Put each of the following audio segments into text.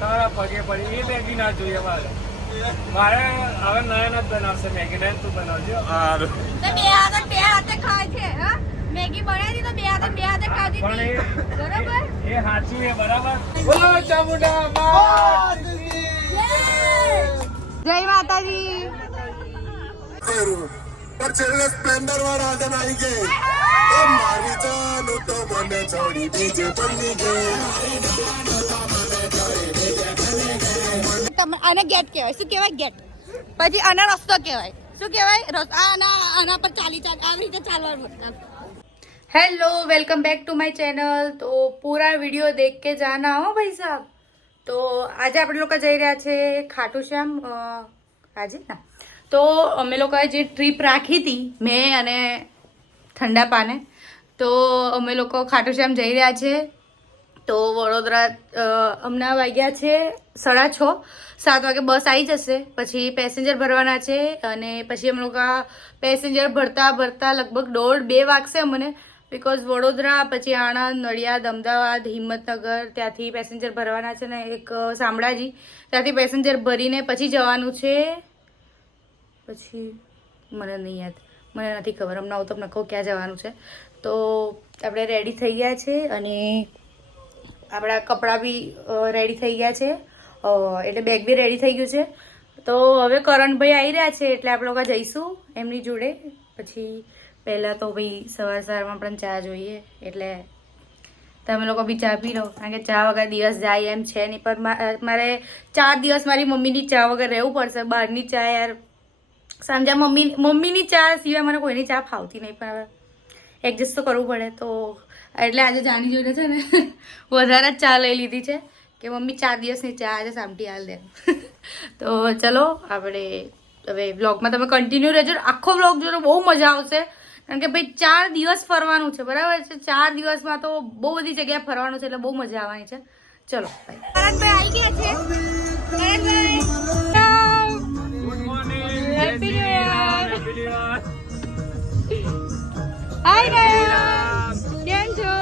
તમારા પગે પડી. એ મેગી ના જોઈએ મારે. મારે હવે નયન જ બનાવશે મેગી. નયન તું બનાવજો. બે હાથે ખાય છે. હા મેગી બનાવી તો બે હાથે ખાધી પણ બરોબર. એ સાચું છે બરાબર. બોલો ચામુંડા માતાજી. જય માતાજી. पर चलने स्प्लेंडर वाला आदन आई गए ओ मारी जान तो मन छोड़ी दीजिए बन्नी गए આને ગેટ કહેવાય. શું કહેવાય? ગેટ. પછી આનો રસ્તો કહેવાય. શું કહેવાય? આના પર આવી રીતે ચાલવાનું. Hello welcome back to my channel. तो पूरा वीडियो देख के जाना हो भाई साहब. तो આજે આપણે લોકો જઈ રહ્યા છે ખાટુ શ્યામ. આજે ના તો અમે લોકોએ જે ટ્રીપ રાખી હતી મેં અને ઠંડા પાને, તો અમે લોકો ખાટુ શ્યામ જઈ રહ્યા છે. તો વડોદરા હમણાં વાગ્યા છે 6:30. 7 વાગે બસ આવી જશે. પછી પેસેન્જર ભરવાના છે અને પછી અમે લોકો પેસેન્જર ભરતા લગભગ 1:30-2 વાગશે અમને. બિકોઝ વડોદરા પછી આણંદ, નડિયાદ, અમદાવાદ, હિંમતનગર ત્યાંથી પેસેન્જર ભરવાના છે ને એક શામળાજી ત્યાંથી પેસેન્જર ભરીને પછી જવાનું છે. પછી મને નહીં યાદ, મને નથી ખબર. હમણાં હું તમને કહું ક્યાં જવાનું છે. તો આપણે રેડી થઈ ગયા છે અને આપણા કપડાં બી રેડી થઈ ગયા છે, એટલે બેગ બી રેડી થઈ ગયું છે. તો હવે કરણભાઈ આવી રહ્યા છે એટલે આપણે લોકો જઈશું એમની જોડે. પછી પહેલાં તો ભાઈ સવારમાં પણ ચા જોઈએ, એટલે તમે લોકો બી ચા પી લો, કારણ કે ચા વગર દિવસ જાય એમ છે નહીં. પણ મારે 4 દિવસ મારી મમ્મીની ચા વગર રહેવું પડશે. બહારની ચા યાર સાંજે મમ્મીની ચા સિવાય મને કોઈની ચા ફાવતી નહીં, પણ હવે એડજસ્ટ તો કરવું પડે. તો એટલે આજે જાની જોડે છે ને વધારે જ ચા લઈ લીધી છે કે મમ્મી 4 દિવસની ચા આજે સામટી હાલ દે. તો ચલો આપણે હવે વ્લોગમાં તમે કન્ટિન્યુ રહેજો. આખો વ્લોગ જોજો, બહુ મજા આવશે. કારણ કે ભાઈ 4 દિવસ ફરવાનું છે, બરાબર છે. 4 દિવસમાં તો બહુ બધી જગ્યાએ ફરવાનું છે, એટલે બહુ મજા આવવાની છે. ચલો કરણભાઈ આવી ગયા છે. Karanbhai good morning. Happy new year. Hi guys, કેમ છો?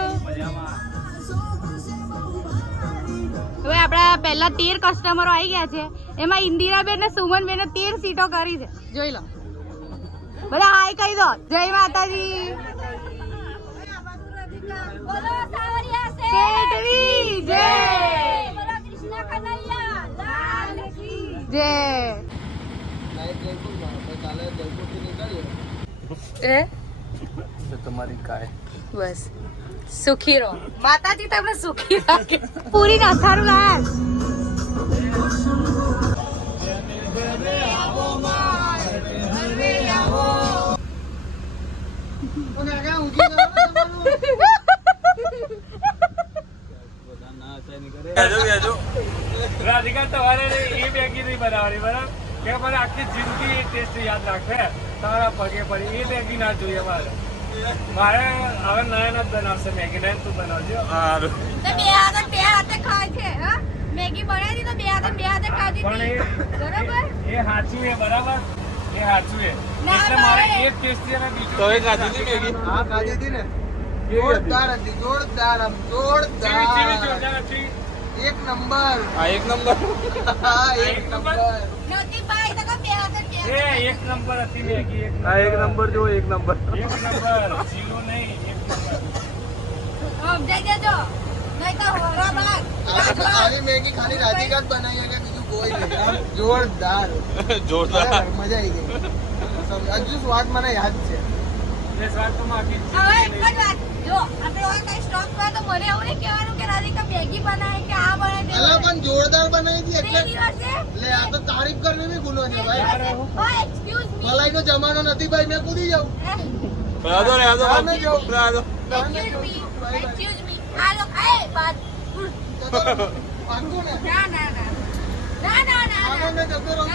હવે આપણા પહેલા 13 કસ્ટમરો આવી ગયા છે. એમાં ઇન્દિરાબેન ને સુમનબેન 13 સીટો કરી છે. જોઈ લો બધા. હાય કહી દો. જય માતાજી. બોલો સાવરિયા શેઠવી જય. બોલો કૃષ્ણ કનૈયા લાલ કી જય. તમારી કાય બસ સુખી રહો. માતાજી તમને સુખી રાખે. પૂરી નથારું લાલ. રાધિકા તમારે એ મેગી નહીં બનાવવાની, બરાબર? કે મને આખી જિંદગી એ ટેસ્ટ યાદ રાખે. તમારા પગે પડી. એ મેગી ના જોઈએ મારે. મારે હવે નયન જ બનાવશે મેગી. નયન તું બનાવજો. બે હાથે ખાય છે. હા મેગી બનાવી તો બે હાથે ખાધી પણ બરોબર. એ સાચું છે બરાબર. એ સાચું છે. એટલે મારે એક ટેસ્ટ છે ને બીજું. તો એ ખાધી હતી મેગી? હા ખાધી હતી ને. જોરદાર હતી. જોરદાર આમ જોરદાર. જોરદાર હતી. એક નંબર. હા એક નંબર. હા એક નંબર. નોતી ભાઈ તો બે હાથે એ એક નંબર હતી મેગી. એક નંબર જો એક નંબર. એક નંબર જીરો નહીં, એક નંબર. સમજાઈ દેજો નહીં તો હોરા બાગ. ખાલી મેગી ખાલી રાધિકા જ બનાવી કે બીજું કોઈ નહીં. જોરદાર જોરદાર. મજા આવી ગઈ. હજુ સ્વાદ મને યાદ છે. એ સ્વાદ તો માખી હવે એક જ વાત જો આપણે ઓર કઈ સ્ટોક માં તો મને એવું નહીં કહેવાનું કે રાધિકા મેગી બનાવી કે આ બનાવી. અલા પણ જોરદાર બનાવી હતી બે એટલે દિવસે લે આ તો તારીફ કરવી બી ભૂલો છે ભાઈ. ઓ એક્સક્યુઝ મી. મલાઈનો જમાનો નથી ભાઈ, મેં કૂદી જાઉં. Radhe excuse me. આ લોક એ બાત વાંધો ને ના ના ના ના ના ના આમાં મેં જતો રહું.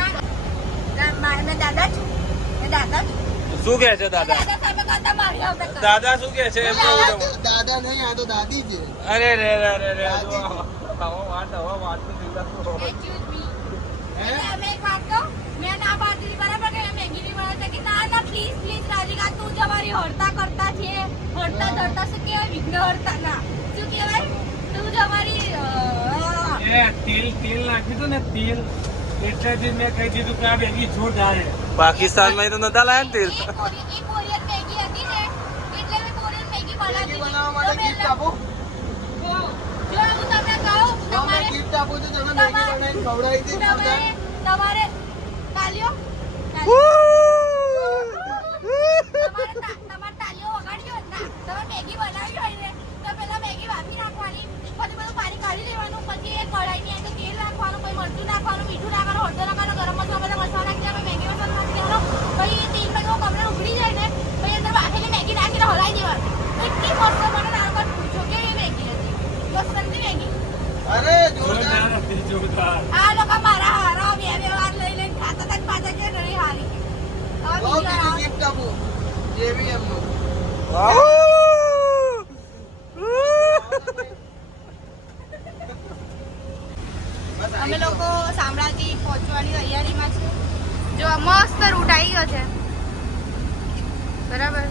મેં દાદા છું. મેં દાદા છું. શું કે છે દાદા? દાદા સામે કરતા મારી આવતા કરો. દાદા શું કે છે? એમ કહું છું. દાદા નહીં, આ તો દાદી છે. અરે રે રે રે રે આવો વાત તો જીવતા. Excuse me. એટલે અમે એક વાત કહું, મેં ના પાડતી હતી બરાબર કે મેગી નહીં બનાવતા કે ના પ્લીઝ રાધિકા તું જ અમારી હળતા કરતા છે. હળતા ધરતા શું કહેવાય? વિઘ્ન હળતા ના શું કહેવાય? તું જ અમારી તેલ નાખ્યું હતું ને તેલ એટલેથી મેં કહી દીધું કે આ મેગી જોરદાર છે. પાકિસ્તાનમાં તો નતા લાયા ને તેલ. કોરિયન મેગી હતી ને એટલે મેં કોરિયન મેગી મેગી બનાવી બનાવવા માટે gift આપો. જો હું તમને કહું જો મેં gift આપું તો તમે મેગી બનાવીને ખવડાવી દે. તમારે તાલીઓ તમારે તાલીઓ વગાડ્યો ના તમે મેગી બનાવી હોય ને તો પેલા મેગી વાપી નાખવાની પછી બધું પાણી કાઢી લેવાનું પછી એ કઢાઈની અંદર તેલ નાખવાનું પછી મરચું નાખવાનું મીઠું નાખવાનું હળદર નાખવાનું ગરમ મસાલા બધા મસાલા નાખી દેવાનો મેગી મસાલો નાખી દેવાનો પછી એ તેલ બધું કમરે ઉકળી જાય ને પછી અંદર બાફેલી મેગી નાખીને હલાવી દેવાનું એટલી મસ્ત મને નાનો પૂછો કે એ મેગી હતી લસણની મેગી અરે જોરદાર. જોરદાર હતી, જોરદાર. આ લોકો મારા હારા બે વાર લઈને ખાતા હતા પાછા કે નહીં હારી લાવો બીજું gift આપું. જેવી એમનું. બસ અમે આવી લોકો શામળાજી પહોંચવાની તૈયારીમાં છે જો મસ્ત રૂટ આવી ગયો છે બરાબર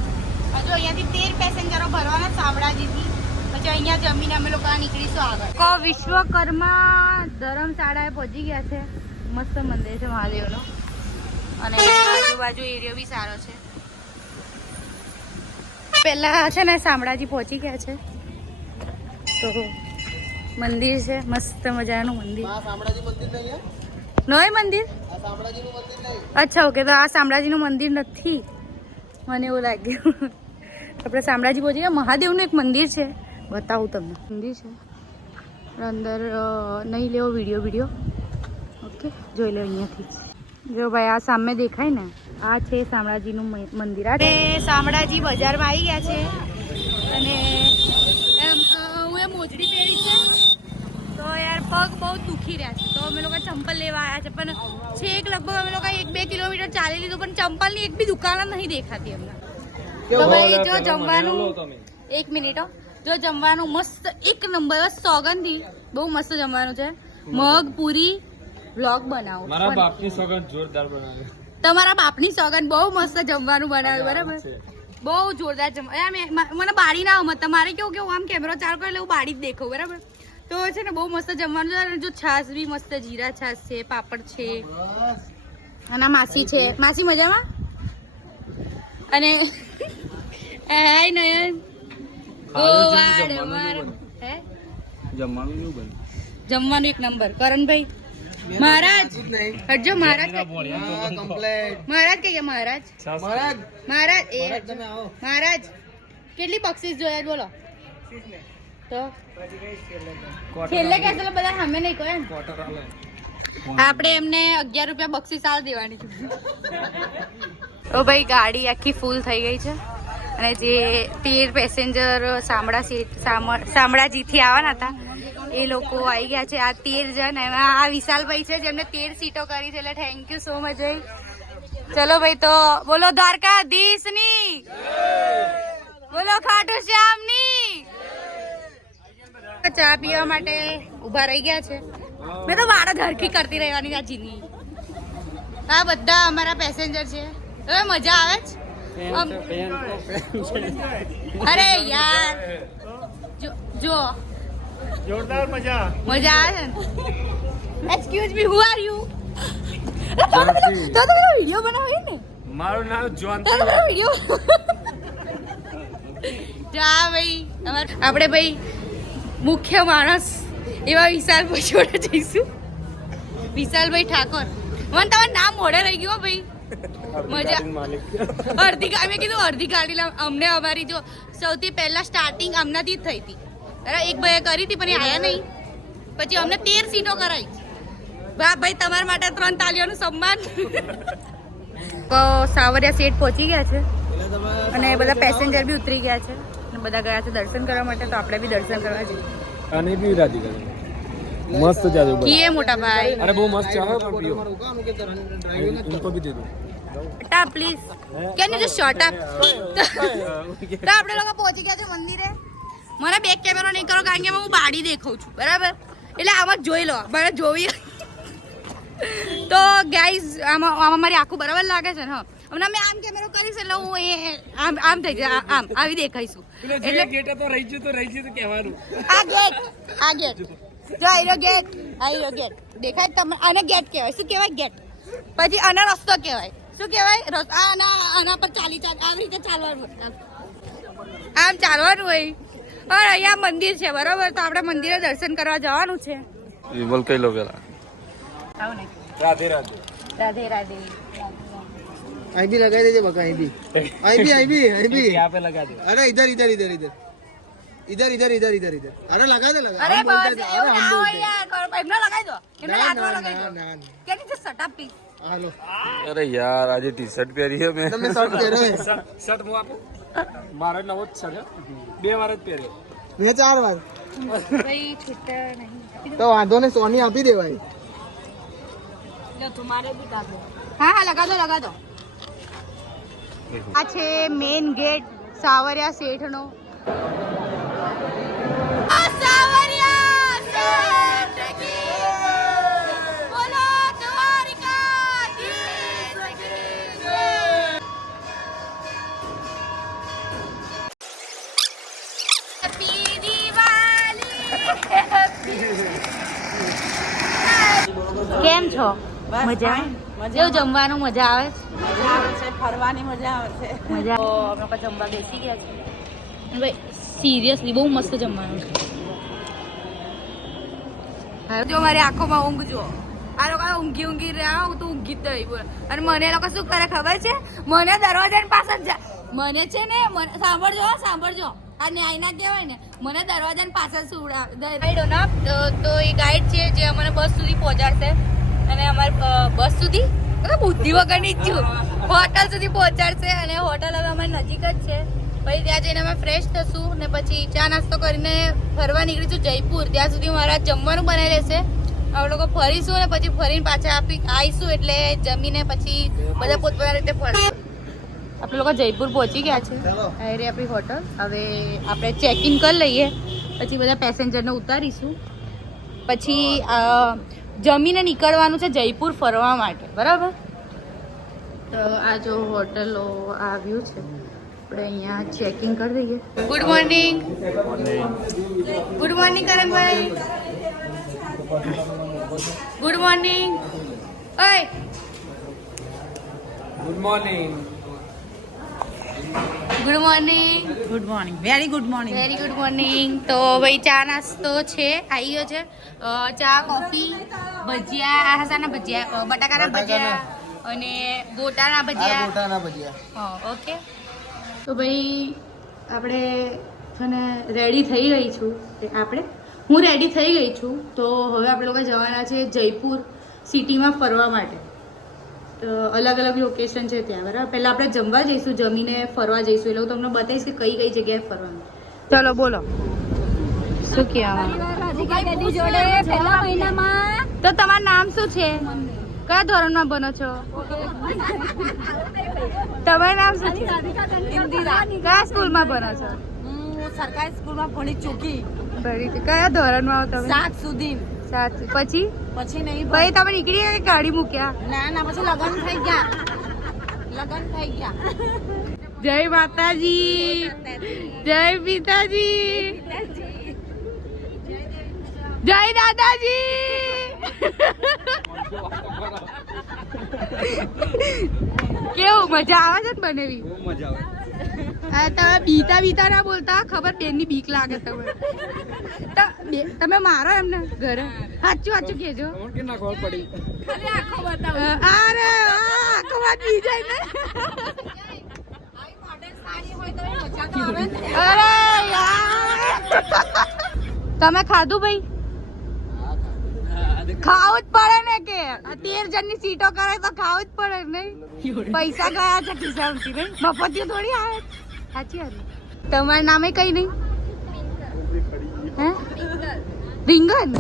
હજુ અહીંયાથી 13 પેસેન્જરો ભરવાના શામળાજીથી પછી અહીંયા જમીને અમે લોકો નીકળીશું આગળ વિશ્વકર્મા ધર્મશાળાએ પહોંચી ગયા છે મસ્ત મંદિર છે મહાદેવનો અને આજુબાજુ એરિયો બી સારો છે પહેલા છે ને શામળાજી પહોંચી ગયા છે તો મંદિર છે મસ્ત મજાનું મંદિર આ શામળાજી મંદિર નહીં હે? નોય મંદિર આ શામળાજીનું મંદિર નહીં. અચ્છા ઓકે તો આ શામળાજીનું મંદિર નથી મને એવું લાગ્યું આપણે શામળાજી પહોંચી ગયા મહાદેવનું એક મંદિર છે બતાવું તમને મંદિર છે અંદર નહીં લેવો વિડીયો ઓકે જોઈ લો અહીંયાથી જો ભાઈ આ સામે દેખાય ને આ છે શામળાજીનું મંદિર આ શામળાજી બજારમાં આવી ગયા છે અને હું એ મોજડી પહેરી છે તો યાર પગ બહુ દુખી રહ્યા છે તો અમે લોકો ચંપલ લેવા આવ્યા છે પણ છેક લગભગ અમે લોકો 1-2 કિલોમીટર ચાલી લીધું પણ ચંપલની એક બી દુકાન નહીં દેખાતી અમને તો ભાઈ જો જમવાનું એક મિનિટ જો જમવાનું મસ્ત એક નંબર સોગંદી બહુ મસ્ત જમવાનું છે મગ પૂરી વ્લોગ બનાવો મારા બાપની સોગંદ જોરદાર બનાવે. તમારા બાપની સોગંદ બહુ મસ્ત જમવાનું બનાવ્યું બરાબર બહુ જોરદાર મને બાળી ના આમ તમારે કેવું કેવું આમ કેમેરો ચાલુ કરે એટલે હું બાળી જ દેખાવ બરાબર તો છે ને બહુ મસ્ત જમવાનું છે અને જો છાશ બી મસ્ત જીરા છાશ છે પાપડ છે અને માસી છે માસી મજામાં અને હાય નયન ઓ વાડ માર હે જમવાનું એક નંબર કરણભાઈ મહારાજ હટજો મહારાજ મહારાજ કહીએ મહારાજ મહારાજ એ તમે આવો. મહારાજ કેટલી બક્ષીસ જોઈએ બોલો તો છેલ્લે કહેશે એટલે બધા સામે નહીં કહે આપણે એમને 11 રૂપિયા બક્ષીસ આલ દેવાની છે ઓ ભાઈ ગાડી આખી ફૂલ થઈ ગઈ છે અને જે 13 પેસેન્જર શામળાજીથી આવવાના હતા એ લોકો આવી ગયા છે આ 13 જણ એમાં આ વિશાલભાઈ છે જેમને 13 સીટો કરી છે એટલે થેન્ક યુ સો મચ ભાઈ ચલો ભાઈ તો બોલો દ્વારકાધીશની બોલો ખાટુ શ્યામની ચા પીવા માટે ઉભા રહી ગયા છે મેં તો વાળ ધરખી કરતી રહેવાની આ જીની આ બધા અમારા પેસેન્જર છે હવે મજા આવે છે અરે યાર જો જોરદાર મજા આવે છે ને excuse me who are you તો તમે વિડિયો બનાવી ને મારું નામ જોન તો તમે વિડિયો જા ભાઈ આપણે ભાઈ મુખ્ય માણસ એવા વિશાલભાઈ જોડે જઈશું વિશાલભાઈ ઠાકોર મને તમારું નામ મોઢે રહી ગયું ભાઈ મજા મેં કીધું અડધી ગાડી અમને અમારી જો સૌથી પહેલા સ્ટાર્ટિંગ આમનાથી જ થઈ હતી અરે એક ભાઈએ કરી હતી પણ એ આવ્યા નહીં પછી અમને 13 સીટો કરાવી વાહ ભાઈ તમારા માટે 3 તાળીઓનું સન્માન તો સાવરિયા સેટ પહોંચી ગયા છે અને બધા પેસેન્જર બી ઉતરી ગયા છે અને બધા ગયા છે દર્શન કરવા માટે તો આપણે બી દર્શન કરવા જઈએ અને બી રાજી કરે મસ્ત જાદુ કીએ મોટા ભાઈ અરે બહુ મસ્ત ચાલે પણ પીઓ રોકાવાનું કે ડ્રાઈવિંગ ઉनको भी दे दो ટા please can you just short up તો આપણે લોકો પહોંચી ગયા છે મંદિરે મને બેક કેમેરો નહીં કરો કારણ કે હું બાડી દેખાઉં છું બરાબર એટલે આમાં જોઈ લો મને જોવી તો ગાઈઝ આમાં મારી આંખો બરાબર લાગે છે ને હા હમણાં મેં આમ કેમેરો કરીશ એટલે હું એ આમ થઈ જાય આમ આવી દેખાઈશું એટલે ગેટ તો રહી ગયું તો કહેવાનું આ ગેટ જો આઈ રહ્યો ગેટ દેખાય તમે આને ગેટ કહેવાય શું કહેવાય ગેટ પછી આનો રસ્તો કહેવાય શું કહેવાય આના પર ચાલી આવી રીતે ચાલવાનું આમ ચાલવાનું હોય और અહીંયા મંદિર છે બરોબર તો આપણે મંદિરે દર્શન કરવા જવાનું છે બોલ કઈ લો પેલા રાધે રાધે રાધે રાધે અહીં भी लगा दीजिए बका અહીં भी यहाँ पे लगा दे अरे इधर इधर इधर इधर इधर इधर इधर इधर इधर अरे लगा दे लगा અરે हम बोलते બસ थे, એવું अरे ના हम હોય बोलते યાર એમને લગાવી દો એમને ना હાથમાં ना લગાવી દો ना ना કેમ કે સટા પી हेलो અરે યાર આજે ટી શર્ટ પહેરી છે મેં તમે શર્ટ પહેરો હે શર્ટ હું આપું મારો નવો જ શર્ટ 2 વાર જ પહેર્યો મેં 4 વાર ભાઈ છૂટા નહીં તો વાંધો ને સોની આપી દેવાય હા હા લગા દો આ છે મેઇન ગેટ સાવરિયા શેઠનો કેમ છો મજા કેવું જમવાનું મજા આવે છે ફરવાની મજા આવે છે મજા અમે પણ જમવા બેસી ગયા છે ભાઈ સિરિયસલી બહુ મસ્ત જમવાનું છે જો મારી આંખોમાં ઊંઘ જો આ લોકો ઊંઘી રહ્યા હું તો ઊંઘી જ દઈ બોલ અને મને એ લોકો શું કરે ખબર છે મને દરવાજાની પાસે જ મને છે ને સાંભળજો આ ન્યાયના કહેવાય ને મને દરવાજાની પાછળ સુવડાવે તો એ ગાઈડ છે જે અમને બસ સુધી પહોંચાડશે અને અમારી બસ સુધી બુદ્ધિ વગરની જ છું હોટલ સુધી પહોંચાડશે અને હોટલ હવે અમારી નજીક જ છે પછી ત્યાં જઈને અમે ફ્રેશ થશું ને પછી ચા નાસ્તો કરીને ફરવા નીકળીશું જયપુર ત્યાં સુધી મારા જમવાનું બનાવી રહેશે અમે લોકો ફરીશું ને પછી ફરીને પાછા આવીશું એટલે જમીને પછી બધા પોતપોતાની રીતે ફરશું આપણે લોકો જયપુર પહોંચી ગયા છે આ રહી આપણી હોટલ હવે આપણે ચેક ઇન કરી લઈએ પછી બધા પેસેન્જરને ઉતારીશું પછી જમીને નીકળવાનું છે જયપુર ફરવા માટે બરાબર તો આ જો હોટલો આવ્યું છે આપણે અહીંયા ચેકિંગ કરી દઈએ good morning Karanbhai good morning ઓય good morning good morning very good morning very good morning તો ભાઈ ચા નાસ્તો છે આવી ગયો છે ચા કોફી ભજીયા આસાના ભજીયા બટાકાના ભજીયા અને ગોટાના ભજીયા ગોટાના ભજીયા હા ઓકે તો ભાઈ આપણે છે ને રેડી થઈ ગઈ છું હું રેડી થઈ ગઈ છું તો હવે આપણે લોકો જવાના છે જયપુર સિટીમાં ફરવા માટે તો અલગ અલગ લોકેશન છે ત્યાં બરાબર પહેલાં આપણે જમવા જઈશું જમીને ફરવા જઈશું એટલે હું તમને બતાવીશ કે કઈ કઈ જગ્યાએ ફરવાનું ચલો બોલો શું કહેવામાં તો તમારું નામ શું છે કયા ધોરણમાં ભણો છો તમારું નામ શું છે કયા સ્કૂલમાં ભણો છો હું સરકારી સ્કૂલમાં ભણી ચૂકી કયા ધોરણમાં આવો તમે 7 સુધી 7 પછી નહીં ભાઈ તમે નીકળી ગયા કે ગાડી મૂક્યા ના પછી લગ્ન થઈ ગયા જય માતાજી જય પિતાજી જય દાદાજી કેવું મજા આવે છે ને બનેવી મજા આવે તમે બીતા ના બોલતા ખબર બેનની બીક લાગે તમે મારો એમને ઘરે સાચું કેજો કે ના ખબર પડી અરે આખો વાત બી જાય ને અરે યાર તમે ખાધું ભાઈ ખાવું જ પડે ને કે 13 જણની સીટો કરે તો ખાવું જ પડે નહીં પૈસા ગયા છે ખિસ્સામાંથી નહીં મફતિયું થોડી આવે સાચી વાત તમારું નામે કઈ નહીં હે રીંગણ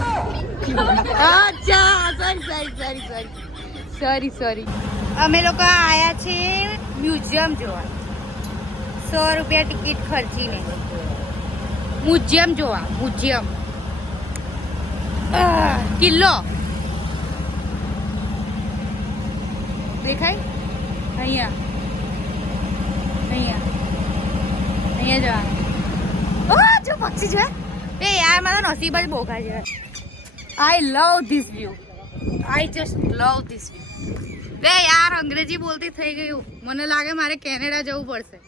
અચ્છા સોરી અમે લોકો આયા છે મ્યુઝિયમ જોવા 100 રૂપિયા ટિકિટ ખર્ચીને મ્યુઝિયમ કિલ્લો દેખાય અહીંયા જો પક્ષી છે એ યાર મારો નસીબ જ બોગા છે I love this view. I just love this view. બે યાર અંગ્રેજી બોલતી થઈ ગયું. મને લાગે મારે કેનેડા જવું પડશે.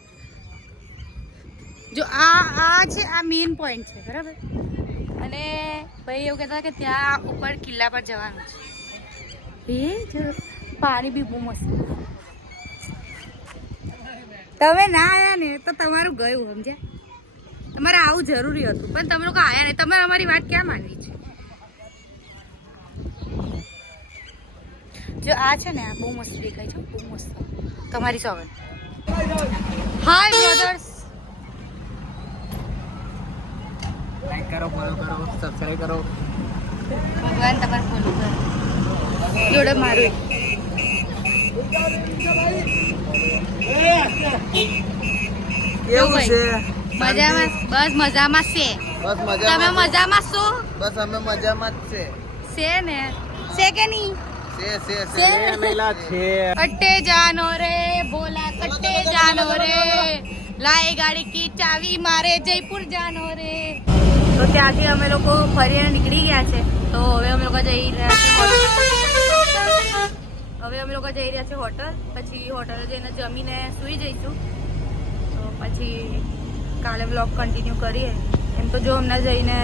જો આ છે, આ મેઇન પોઈન્ટ છે બરાબર. અને ભાઈ એવું કહેતા કે ત્યાં ઉપર કિલ્લા પર જવાનું છે. એ જો પાણી બી બહુ મસ્ત. તમે ના આવ્યા ને તો તમારું ગયું, સમજ્યા? તમારે આવું જરૂરી હતું પણ તમે લોકો આવ્યા નહીં. તમારે અમારી વાત ક્યાં માનવી છે? જો આ છે ને, આ બહુ મસ્ત દેખાય છે, બહુ મસ્ત. તમારી સોગન. હાય બ્રધર્સ. લાઈક કરો, ફોલો કરો, સબસ્ક્રાઇબ કરો. ભગવાન તમારે ફોલો કરો. જોડે મારું કેવું છે? મજામાં? બસ મજામાં છે. બસ તમે મજામાં. મજામાં છો? બસ અમે મજામાં જ છે ને? છે કે નહીં? છે મેલા છે. કટ્ટે જાનો રે ભોલા, કટ્ટે જાનો રે. લાય ગાડી કી ચાવી, મારે જયપુર જાનો રે. તો ત્યાંથી અમે લોકો ફરીને નીકળી ગયા છે. તો હવે અમે લોકો જઈ રહ્યા છે હોટલ. પછી હોટલે જઈને જમીને સૂઈ જઈશું. તો પછી કાલે બ્લોગ કન્ટિન્યુ કરીએ. એમ તો જો હમણાં જઈને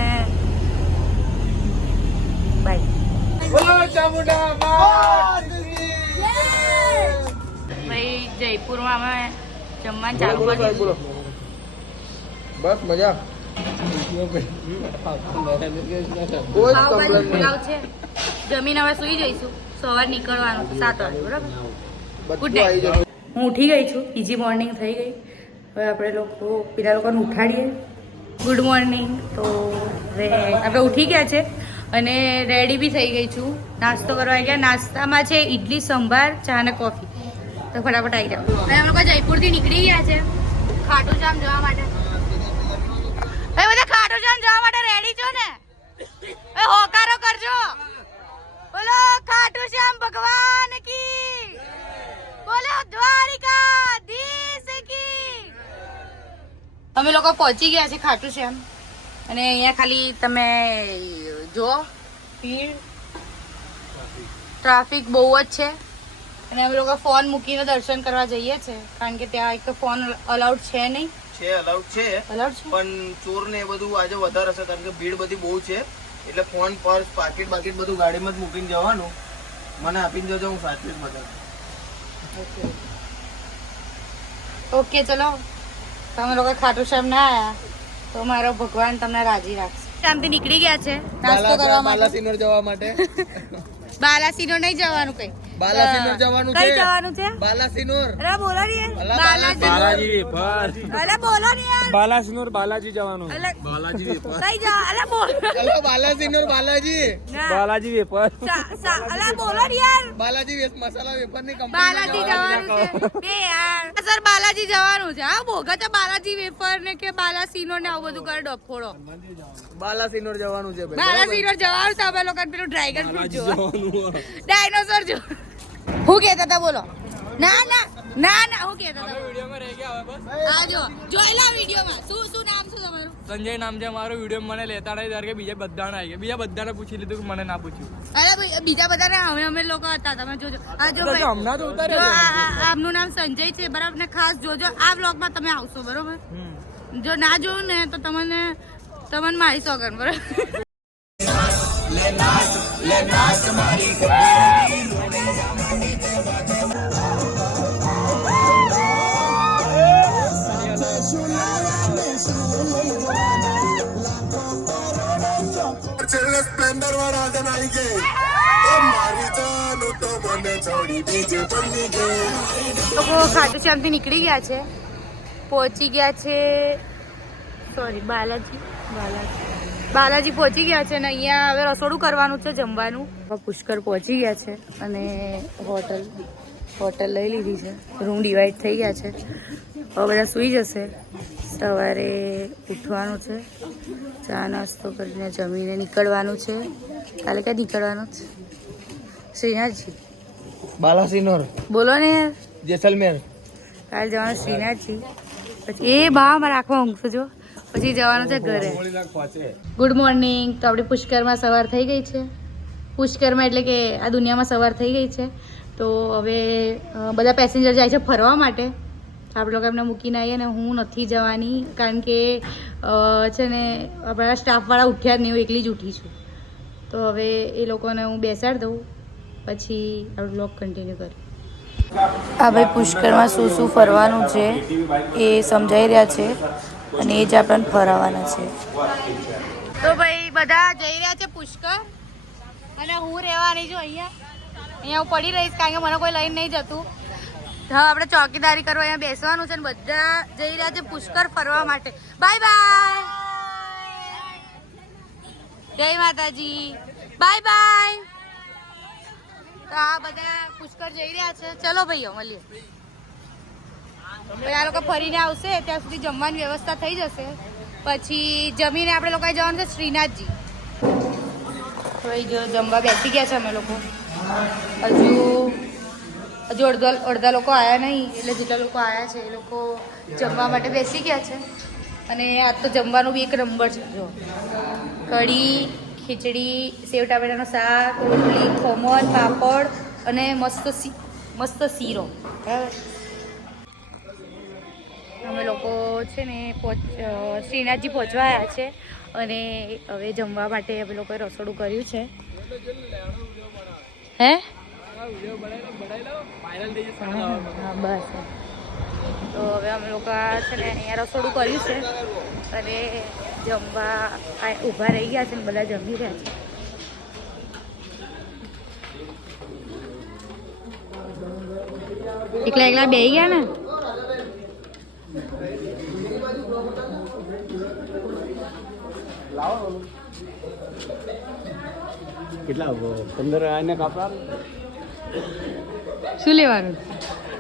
બાય. ભાઈ જયપુરમાં અમે જમવાનું ચાલુ કરી દીધું. બસ મજા. પાવભાજી પુલાવ છે. જમીન હવે સૂઈ જઈશું. સવાર નીકળવાનું 7 વાગે બરાબર. Good night. હું ઉઠી ગઈ છું. ઇઝી મોર્નિંગ થઈ ગઈ. હવે આપણે લોકો પેલા લોકોને ઉઠાડીએ. Good morning. તો આપણે ઉઠી ગયા છે અને રેડી બી થઈ ગઈ છું. નાસ્તો કરવા આવી ગયા. નાસ્તામાં છે ઇડલી સંભાર, ચા અને કોફી. તો ફટાફટ આવી જાઓ. હવે અમે લોકો જયપુરથી નીકળી ગયા છે ખાટુ શ્યામ જવા માટે. ભાઈ બધા ખાટુ શ્યામ જવા માટે રેડી છો ને? ભાઈ હોકારો કરજો. બોલો ખાટુ શ્યામ ભગવાન કી. બોલો દ્વારિકાધીશ કી. અમે લોકો પહોંચી ગયા છે ખાટુ શ્યામ. અને અહીંયા ખાલી તમે જો ભીડ, ટ્રાફિક બહુ જ છે. અને અમે લોકો ફોન મૂકીને દર્શન કરવા જઈએ છીએ કારણ કે ત્યાં એક તો ફોન અલાઉડ છે નહીં. અલાઉડ છે પણ ચોર ને એ બધું આજે વધારે હશે કારણ કે ભીડ બધી બહુ છે. એટલે ફોન, પર્સ, પાકીટ બધું ગાડીમાં જ મૂકીને જવાનું. મને આપીને જજો, હું સાચવીશ બધા. ઓકે ચલો. તમે લોકો ખાટુ શ્યામ ના આયા તો મારો ભગવાન તમને રાજી રાખશે. શાંતિ નીકળી ગયા છે નાસ્તો કરવા માટે. બાલાસિનોર જવા માટે. બાલાસિનોર નહીં જવાનું કઈ. બાલાસિનોર જવાનું છે. કઈ જવાનું છે? બાલાસિનોર. અરે બોલો ને યાર. બાલાજી વેફર. અરે બોલો ને યાર. બાલાસિનોર બાલાજી જવાનું. બાલાજી વેફર. કઈ જા? અરે બોલ. ચલો બાલાસિનોર બાલાજી. બાલાજી વેફર. અરે બોલો ને યાર. બાલાજી મસાલા વેફર ની કંપની. બાલાજી જવાનું છે બે યાર. સર બાલાજી જવાનું છે. હા બોગા તો બાલાજી વેફર ને કે બાલાસિનોર ને આવું બધું કરે ડફોડો. બાલાસિનોર જવાનું છે ભાઈ. બાલાસિનોર જવાનું છે. અમે લોકો પેલું ડ્રેગન ફ્રૂટ જોવા, ડાયનોસોર જો. હું કહેતા હતા બોલો? ના હું કહેતા હતા વિડીયોમાં રહી ગયા હવે બસ. આ જો જોયેલા વિડીયોમાં શું નામ શું તમારું? સંજય નામ છે મારું. વિડીયો મને લેતા નહીં ત્યારે કે બીજા બધાને આવી ગયા. બીજા બધાને પૂછી લીધું કે મને ના પૂછ્યું. અરે ભાઈ બીજા બધા અમે લોકો હતા. તમે જોજો. આ જો ભાઈ હમણાં તો ઉતારે જો આમનું નામ સંજય છે બરાબર ને. ખાસ જોજો આ વ્લોગમાં તમે આવશો બરોબર. જો ના જોયું ને તો તમને મારી સોગન બરાબર. स्प्लेंडर वाला जन आएंगे मारी जानो तो मन छोड़ी डीजे बंदी के લોકો ખાટુ શ્યામથી નીકળી ગયા છે. પહોંચી ગયા છે બાલાજી પહોંચી ગયા છે. અને અહીંયા હવે રસોડું કરવાનું છે જમવાનું. પુષ્કર પહોંચી ગયા છે અને હોટલ લઈ લીધી છે. રૂમ ડિવાઈડ થઈ ગયા છે. હવે બધા સૂઈ જશે. સવારે ઉઠવાનું છે. ચા નાસ્તો કરીને જમીને નીકળવાનું છે. કાલે ક્યાં નીકળવાનું છે? શ્રીનાથજી. બાલાસિનોર. બોલો ને યાર. જેસલમેર. કાલે જવાનું શ્રીનાથજી. પછી એ બા મારા આંખમાં ઊંઘ જો. પછી જવાનું છે ઘરે. Good morning. તો આપણી પુષ્કરમાં સવાર થઈ ગઈ છે. પુષ્કરમાં એટલે કે આ દુનિયામાં સવાર થઈ ગઈ છે. તો હવે બધા પેસેન્જર જાય છે ફરવા માટે. આપણે લોકો એમને મૂકીને આવીએ ને હું નથી જવાની કારણ કે છે ને આપણા સ્ટાફવાળા ઉઠ્યા જ નહીં, હું એકલી જ ઉઠી છું. તો હવે એ લોકોને હું બેસાડી દઉં પછી આપણું બ્લોગ કન્ટિન્યુ કરીએ. આ ભાઈ પુષ્કરમાં શું શું ફરવાનું છે એ સમજાઈ રહ્યા છે અને એ જ આપણને ફરાવવાના છે. તો ભાઈ બધા જઈ રહ્યા છે પુષ્કર અને હું રહેવાની છું અહીંયા હું પડી રહીશ કારણ કે મને કોઈ લઈને નહીં જતું. હા આપણે ચોકીદારી કરવા અહીંયા બેસવાનું છે ને બધા જઈ રહ્યા છે પુષ્કર ફરવા માટે. Bye bye. જય માતાજી. Bye bye. તો આ બધા પુષ્કર જઈ રહ્યા છે. ચલો ભાઈઓ મળીએ. આ લોકો ફરીને આવશે ત્યાં સુધી જમવાની વ્યવસ્થા થઈ જશે. પછી જમીને આપણે લોકોએ જવાનું છે શ્રીનાથજી. ભાઈ જો જમવા બેસી ગયા છે અમે લોકો. હજુ અડધા લોકો આવ્યા નહીં એટલે જેટલા લોકો આવ્યા છે એ લોકો જમવા માટે બેસી ગયા છે. અને આ તો જમવાનું બી એક નંબર છે. જો કઢી, ખીચડી, સેવ ટામેટાનું શાક, રોટલી, ખમણ, પાપડ અને મસ્ત શીરો. અમે લોકો છે ને શ્રીનાથજી પહોંચવા આવ્યા છે અને હવે જમવા માટે અમે લોકોએ રસોડું કર્યું છે. હે હા બસ. તો હવે અમે લોકો છે ને અહીંયા રસોડું કર્યું છે અને જમવા ઊભા રહી ગયા છે ને બધા જમી રહ્યા છે. એકલા એકલા બેસી ગયા ને. કેટલા 15 આને કાપડા શું લેવાનું?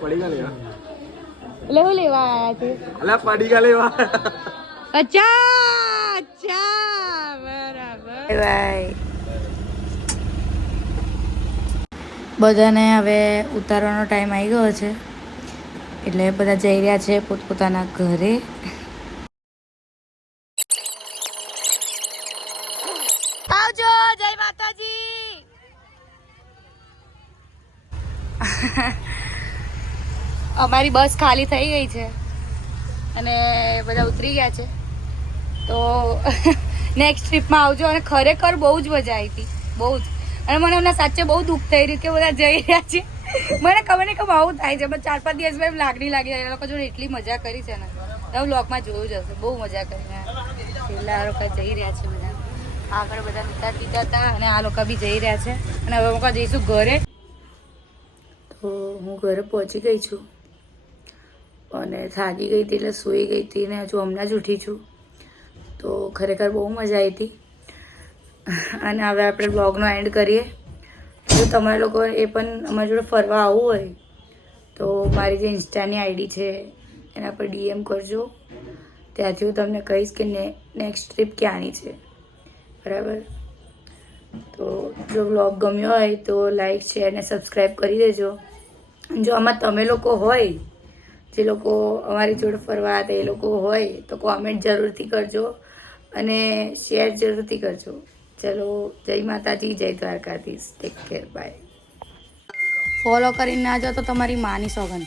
પડીકા લેવા. એટલે શું લેવા આવ્યા છે? અલા પડીકા લેવા. અચ્છા બરાબર. બાય. બધાને હવે ઉતારવાનો ટાઈમ આવી ગયો છે એટલે બધા જઈ રહ્યા છે પોતપોતાના ઘરે. આવજો. જય માતાજી. અમારી બસ ખાલી થઈ ગઈ છે અને બધા ઉતરી ગયા છે. તો નેક્સ્ટ ટ્રીપમાં આવજો. અને ખરેખર બહુ જ મજા આવી હતી, બહુ જ. અને મને એમના સાચે બહુ દુઃખ થઈ રહ્યું કે બધા જઈ રહ્યા છે. મને ખબર નહીં કે આવું થાય છે. 4-5 દિવસમાં એમ લાગણી એ લોકો જોડે એટલી મજા કરી છે ને. તમે બ્લોગમાં જોયું જ હશે, બહુ મજા કરી. છેલ્લા આ લોકો જઈ રહ્યા છે બધા. આગળ બધા મીઠા પીતા હતા અને આ લોકો બી જઈ રહ્યા છે. અને હવે લોકો જઈશું ઘરે. તો હું ઘરે પહોંચી ગઈ છું અને થાકી ગઈ હતી એટલે સૂઈ ગઈ હતી ને હજુ હમણાં જ ઉઠી છું. તો ખરેખર બહુ મજા આવી હતી. અને હવે આપણે બ્લોગનો એન્ડ કરીએ. જો તમારા લોકો એ પણ અમારી જોડે ફરવા આવવું હોય તો મારી જે ઇન્સ્ટાની આઈડી છે એના પર DM કરજો. ત્યાંથી હું તમને કહીશ કે નેક્સ્ટ ટ્રીપ ક્યાંની છે. બરાબર. તો જો બ્લોગ ગમ્યો હોય તો લાઈક, શેર અને સબસ્ક્રાઈબ કરી દેજો. જો આમાં તમે લોકો હોય જે લોકો અમારી જોડે ફરવા હતા એ લોકો હોય તો કોમેન્ટ જરૂરથી કરજો અને શેર જરૂરથી કરજો. ચલો, જય માતાજી, જય Dwarkadhish. Take care, bye. Follow કરીને ના જાઓ તો તમારી માની સોગંદ.